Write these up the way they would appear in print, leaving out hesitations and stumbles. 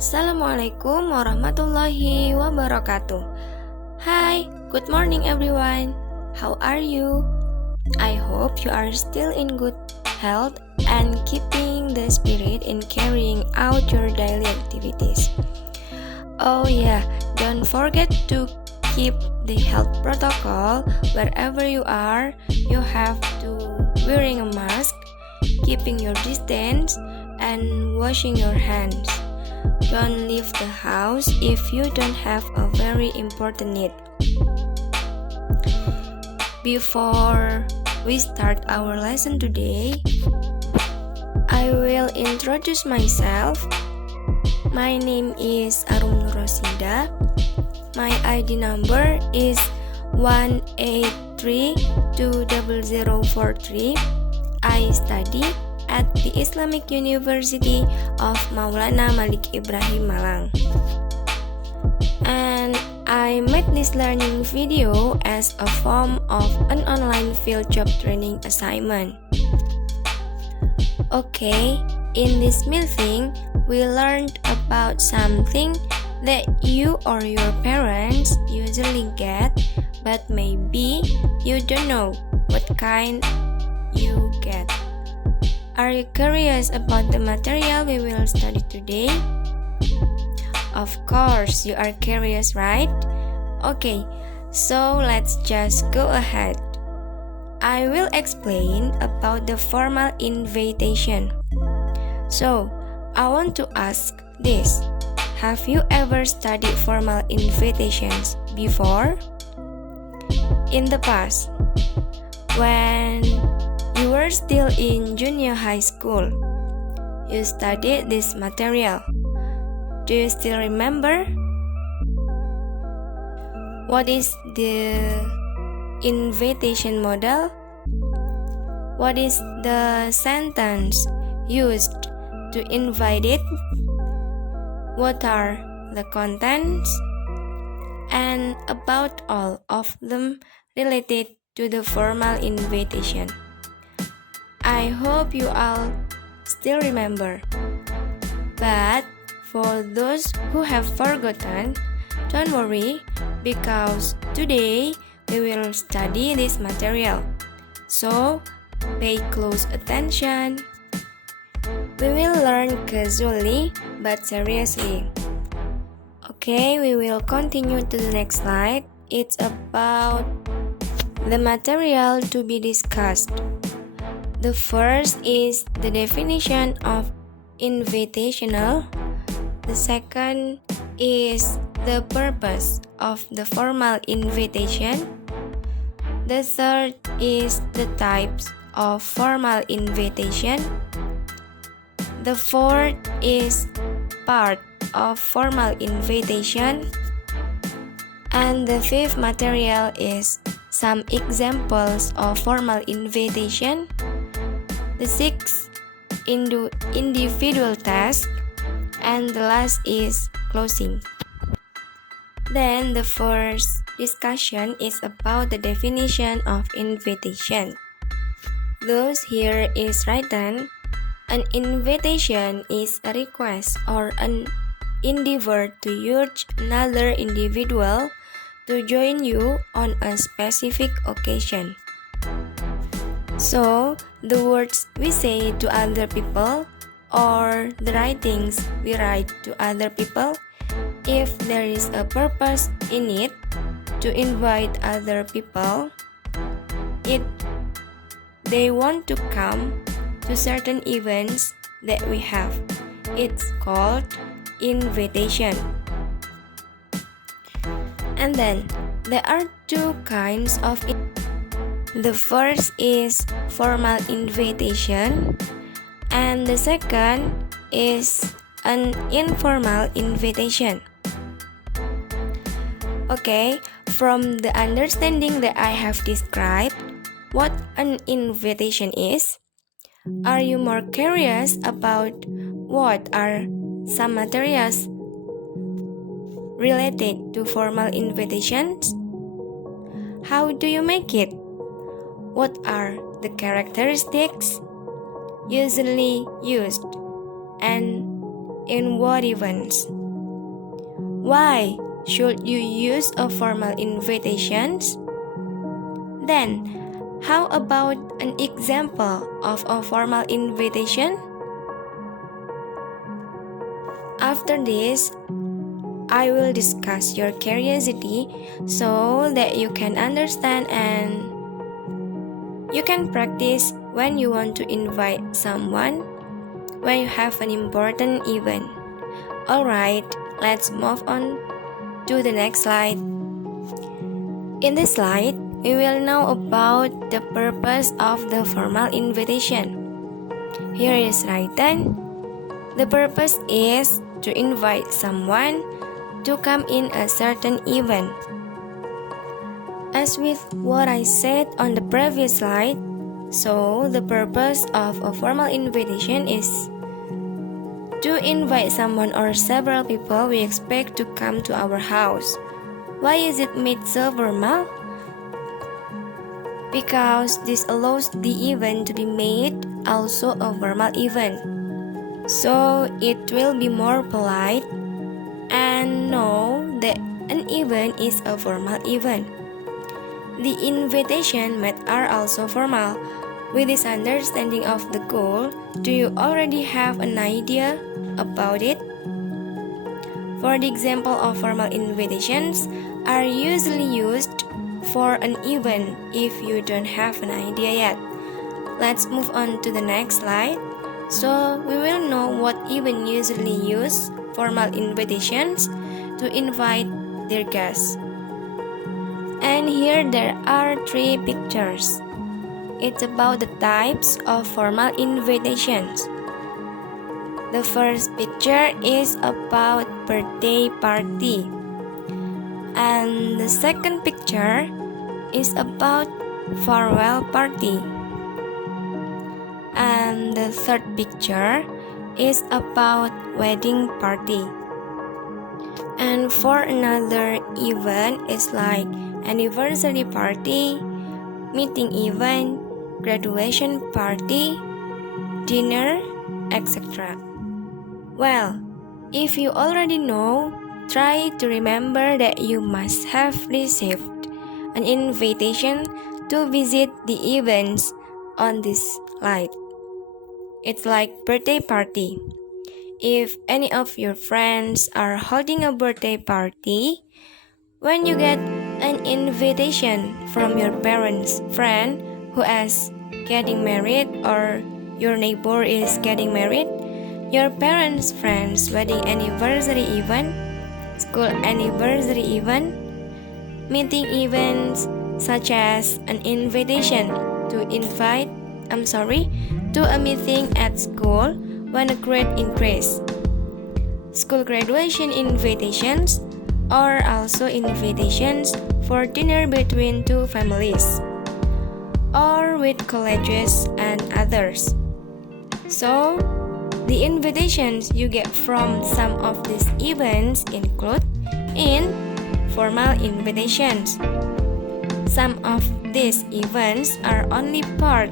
Assalamualaikum warahmatullahi wabarakatuh. Hi, good morning everyone. How are you? I hope you are still in good health and keeping the spirit in carrying out your daily activities. Oh yeah, don't forget to keep the health protocol wherever you are. You have to wearing a mask, keeping your distance, and washing your hands. Don't leave the house if you don't have a very important need. Before we start our lesson today, I will introduce myself. My name is Arum Nurosida. My ID number is 183200043. I study at the Islamic University of Maulana Malik Ibrahim Malang. And I made this learning video as a form of an online field job training assignment. Okay, in this meeting, we learned about something that you or your parents usually get, but maybe you don't know what kind you get. Are you curious about the material we will study today? Of course, you are curious, right? Okay, so let's just go ahead. I will explain about the formal invitation. So, I want to ask this. Have you ever studied formal invitations before? In the past, when you were still in junior high school, you studied this material. Do you still remember? What is the invitation model? What is the sentence used to invite it? What are the contents? And about all of them related to the formal invitation. I hope you all still remember. But for those who have forgotten, don't worry, because today we will study this material. So, pay close attention. We will learn casually but seriously. Okay, we will continue to the next slide. It's about the material to be discussed. The first is the definition of invitational. The second is the purpose of the formal invitation. The third is the types of formal invitation. The fourth is part of formal invitation. And the fifth material is some examples of formal invitation. The sixth, individual task, and the last is closing. Then the first discussion is about the definition of invitation. Thus here is written, an invitation is a request or an endeavor to urge another individual to join you on a specific occasion. So, the words we say to other people or the writings we write to other people, if there is a purpose in it to invite other people, if they want to come to certain events that we have, it's called invitation. And then, there are two kinds of The first is formal invitation, and the second is an informal invitation. Okay, from the understanding that I have described what an invitation is, are you more curious about what are some materials related to formal invitations? How do you make it? What are the characteristics usually used? And in what events? Why should you use a formal invitation? Then, how about an example of a formal invitation? After this, I will discuss your curiosity so that you can understand and you can practice when you want to invite someone when you have an important event. Alright, let's move on to the next slide. In this slide, we will know about the purpose of the formal invitation. Here is written, the purpose is to invite someone to come in a certain event. As with what I said on the previous slide, so the purpose of a formal invitation is to invite someone or several people we expect to come to our house. Why is it made so formal? Because this allows the event to be made also a formal event. So it will be more polite and know that an event is a formal event. The invitation made are also formal. With this understanding of the goal, do you already have an idea about it? For the example of formal invitations are usually used for an event if you don't have an idea yet. Let's move on to the next slide. So we will know what event usually use formal invitations to invite their guests. And here there are 3 pictures. It's about the types of formal invitations. The first picture is about birthday party. And the second picture is about farewell party. And the third picture is about wedding party. And for another event is like anniversary party, meeting event, graduation party, dinner, etc. Well, if you already know, try to remember that you must have received an invitation to visit the events on this slide. It's like birthday party. If any of your friends are holding a birthday party, when you get an invitation from your parents' friend who is getting married or your neighbor is getting married, your parents' friends' wedding anniversary event, school anniversary event, meeting events such as an invitation to a meeting at school when a grade increase. School graduation invitations are also invitations for dinner between 2 families or with colleges and others. So, the invitations you get from some of these events include formal invitations. Some of these events are only part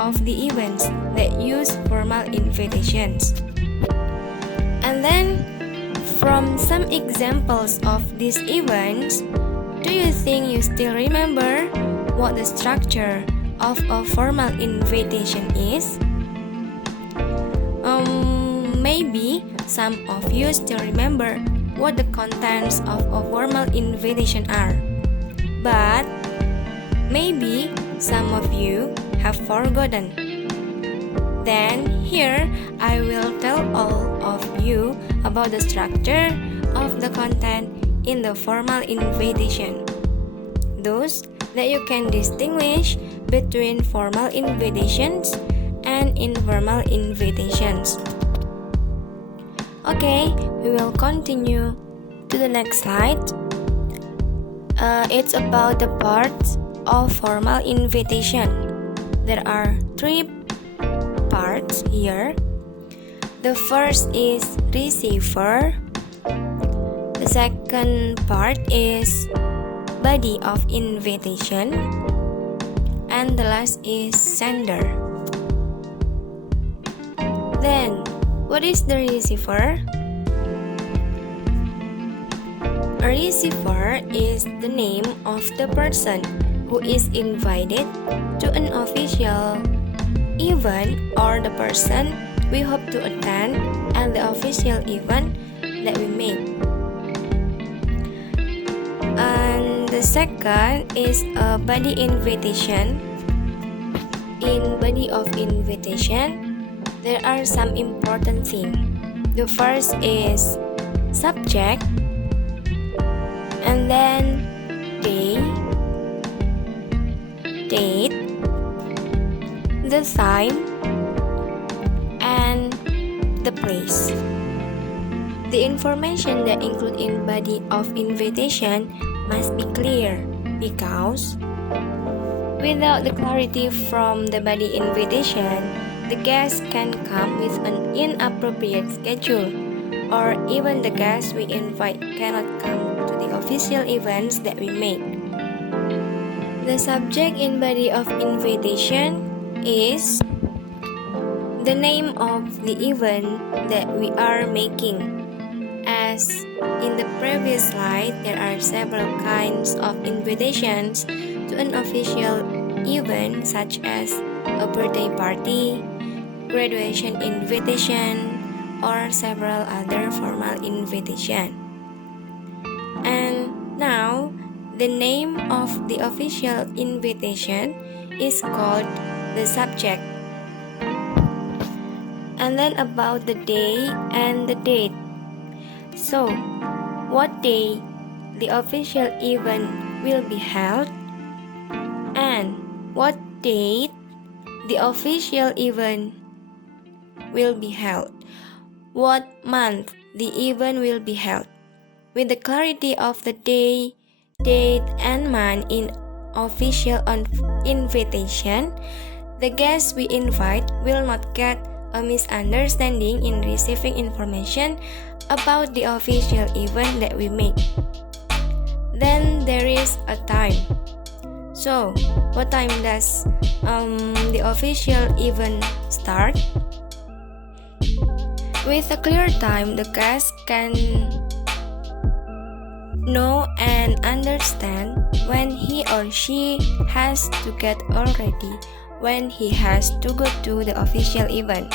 of the events that use formal invitations. And then, from some examples of these events, do you think you still remember what the structure of a formal invitation is? Maybe some of you still remember what the contents of a formal invitation are. But maybe some of you have forgotten. Then here I will tell all of you about the structure of the content in the formal invitation, thus that you can distinguish between formal invitations and informal invitations. Okay, we will continue to the next slide. It's about the parts of formal invitation. There are 3 parts here. The first is receiver. The second part is body of invitation. And the last is sender. Then, What is the receiver? A receiver is the name of the person who is invited to an official event or the person we hope to attend at the official event that we make. And the second is a body invitation. In body of invitation, there are some important things. The first is subject, and then date, the time, and the place. The information that include in body of invitation must be clear because without the clarity from the body invitation, the guest can come with an inappropriate schedule, or even the guests we invite cannot come to the official events that we make. The subject in body of invitation is the name of the event that we are making. As in the previous slide, there are several kinds of invitations to an official event such as a birthday party, graduation invitation, or several other formal invitation. And now, the name of the official invitation is called the subject. And then about the day and the date. So, what day the official event will be held, and what date the official event will be held, what month the event will be held. With the clarity of the day, date, and month in official invitation, the guests we invite will not get a misunderstanding in receiving information about the official event that we make. Then there is a time. So, what time does the official event start? With a clear time, the guest can know and understand when he or she has to get all ready, when he has to go to the official event.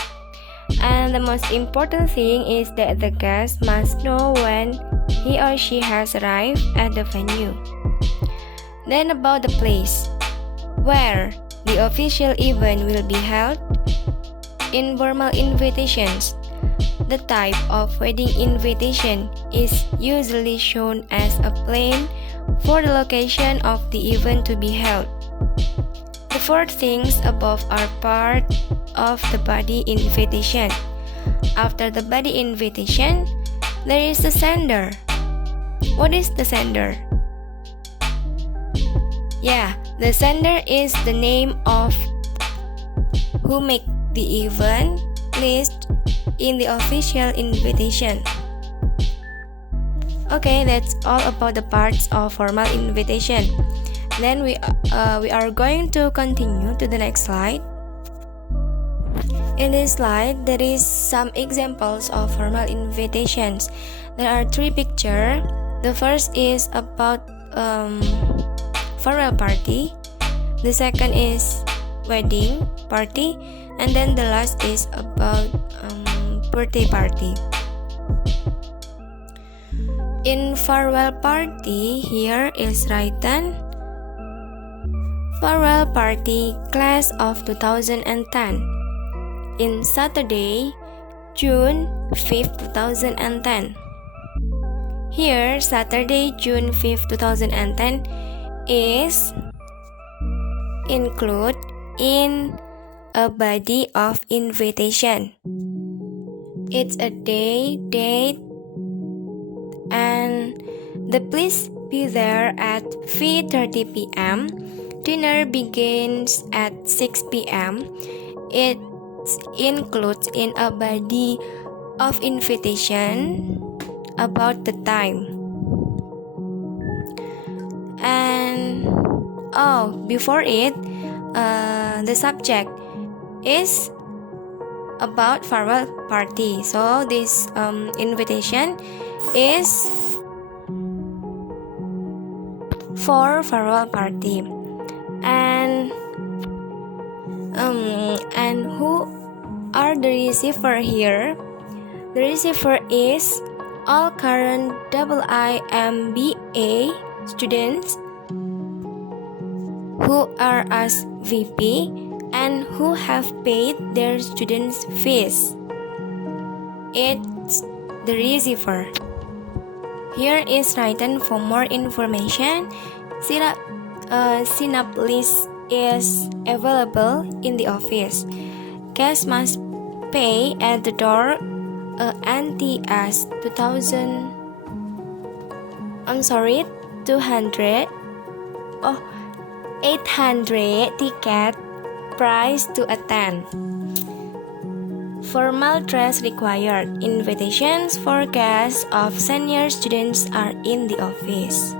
And the most important thing is that the guest must know when he or she has arrived at the venue. Then about the place where the official event will be held. In formal invitations, the type of wedding invitation is usually shown as a plain for the location of the event to be held. The four things above are part of the body invitation. After the body invitation, there is the sender. What is the sender? Yeah, the sender is the name of who make the event list in the official invitation. Okay, that's all about the parts of formal invitation. Then we are going to continue to the next slide. In this slide, there is some examples of formal invitations. There are three pictures. The first is about farewell party. The second is wedding party, and then the last is about birthday party. In farewell party, here is written farewell party class of 2010 in Saturday, June 5th, 2010. Here, Saturday, June 5th, 2010 is included in a body of invitation. It's a day, date, and the please be there at 3:30 p.m. Dinner begins at 6 p.m. It's included in a body of invitation about the time. And before it, the subject is about farewell party. So this invitation is for farewell party. And who are the receiver here? The receiver is all current IMBA students who are as VP and who have paid their students' fees. It's the receiver. Here is written for more information. Synapse list is available in the office. Guests must pay at the door NTS 800 ticket price to attend. Formal dress required. Invitations for guests of senior students are in the office.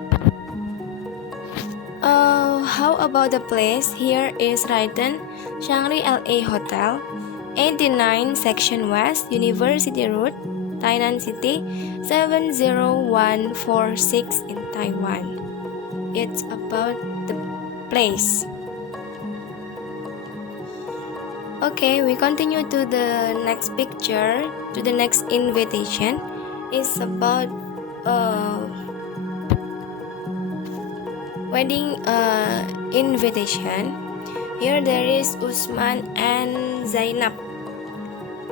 How about the place? Here is written Shangri-La Hotel, 89 Section West, University Road, Tainan City, 70146 in Taiwan. It's about the place. Okay, we continue to the next picture, to the next invitation. It's about wedding invitation. Here there is Usman and Zainab.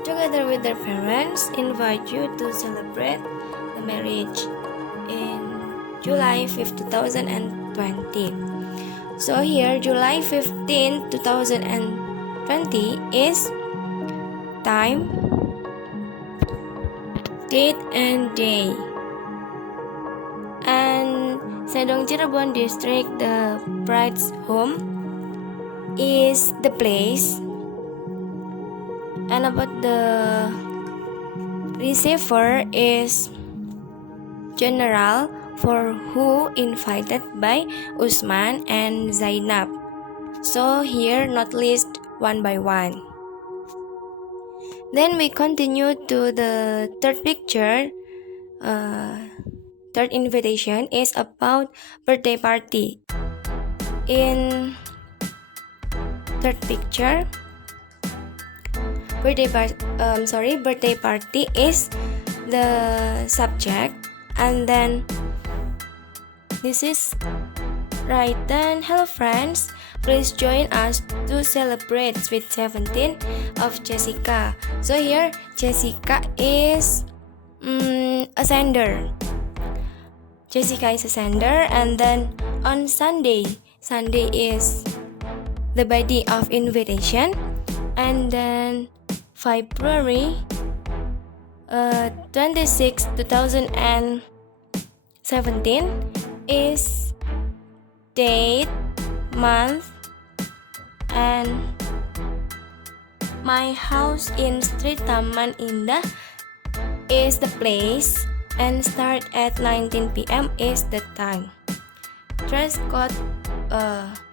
Together with their parents, invite you to celebrate the marriage in July 5, 2020. So here, July 15, 2020 is time, date, and day. And Sedong Cirebon district, the bride's home is the place. And about the receiver is general for who invited by Usman and Zainab. So here not list one by one. Then we continue to the third picture. Third invitation is about birthday party. In third picture, birthday party is the subject, and then this is written, hello friends, please join us to celebrate sweet 17 of Jessica. So here Jessica is a sender. Jessica is a sender, and then on Sunday is the body of invitation, and then February 26, 2017 is date, month, and my house in Street Taman Indah is the place, and start at 19 p.m. is the time. Dress code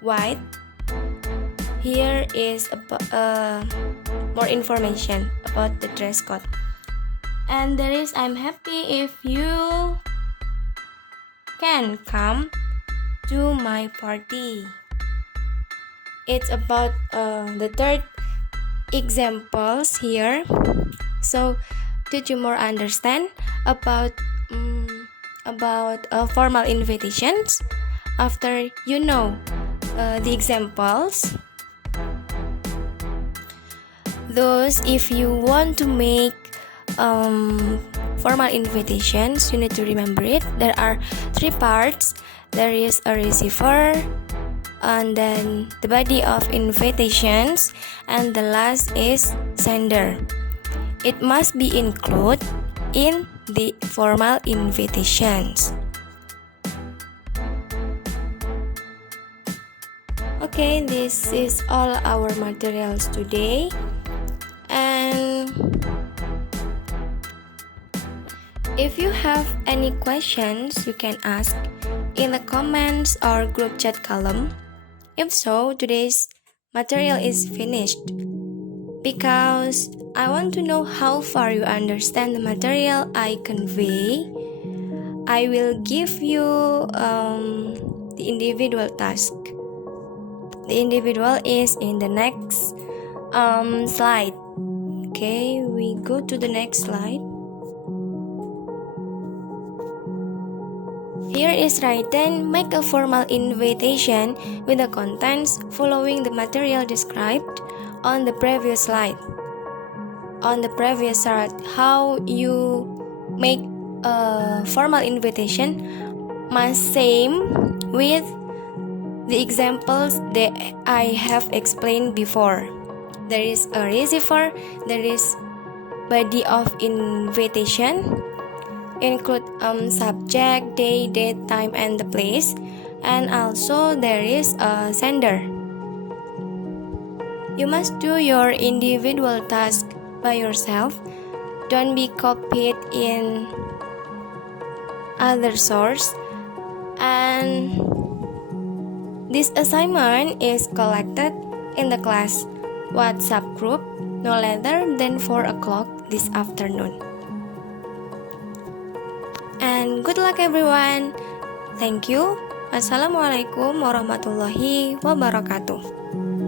white. Here is more information about the dress code. And there is, I'm happy if you can come to my party. It's about the third examples here. So did you more understand about formal invitations after you know the examples? Those, if you want to make formal invitations, you need to remember it. There are three parts. There is a receiver, and then the body of invitations, and the last is sender. It must be included in the formal invitations. Okay, this is all our materials today. And if you have any questions, you can ask in the comments or group chat column. If so, today's material is finished because I want to know how far you understand the material I convey. I will give you the individual task. The individual is in the next slide. Okay, we go to the next slide. Here is written, make a formal invitation with the contents following the material described on the previous slide. On the previous slide, how you make a formal invitation must same with the examples that I have explained before. There is a receiver, there is body of invitation, include subject, day, date, time, and the place, and also there is a sender. You must do your individual task by yourself. Don't be copied in other source. And this assignment is collected in the class WhatsApp group no later than 4 o'clock this afternoon. And good luck everyone. Thank you. Assalamualaikum warahmatullahi wabarakatuh.